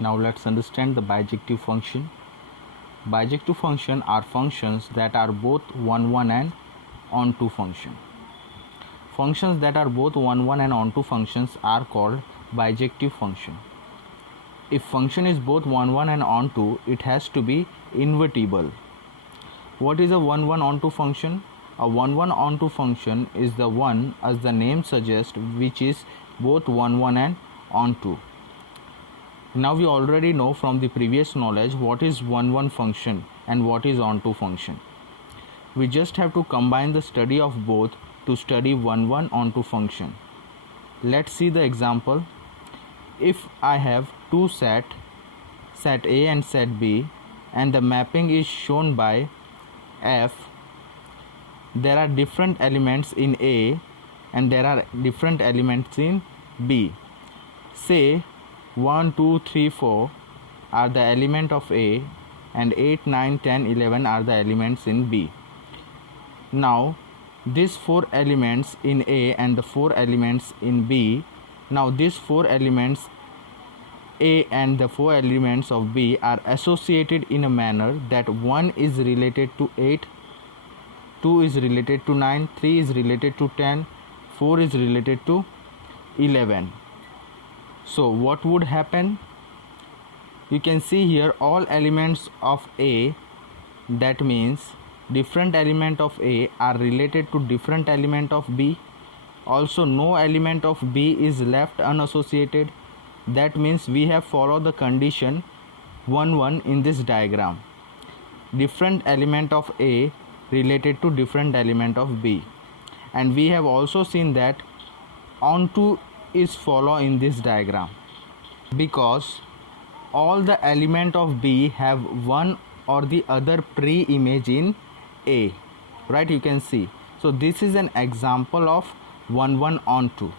Now let's understand the bijective function. Bijective function are functions that are both 1 and onto function. Functions that are both 1 and onto functions are called bijective function. If function is both 1 and onto, it has to be invertible. What is a 1 onto function? A 1 onto function is the one, as the name suggests, which is both 1 and onto. Now we already know from the previous knowledge what is 1 function and what is onto function. We just have to combine the study of both to study 1 onto function. Let's see the example. If I have two set A and set B, and the mapping is shown by F, there are different elements in A and there are different elements in B. Say 1, 2, 3, 4 are the element of A and 8, 9, 10, 11 are the elements in B. Now these 4 elements in A and the 4 elements in B, now these 4 elements A and the 4 elements of B are associated in a manner that 1 is related to 8, 2 is related to 9, 3 is related to 10, 4 is related to 11. So what would happen? You can see here all elements of A, that means different element of A are related to different element of B. Also no element of B is left unassociated. That means we have followed the condition 1 in this diagram. Different element of A related to different element of B. And we have also seen that onto is follow in this diagram, because all the element of B have one or the other pre-image in A, right? You can see. So this is an example of 1 onto.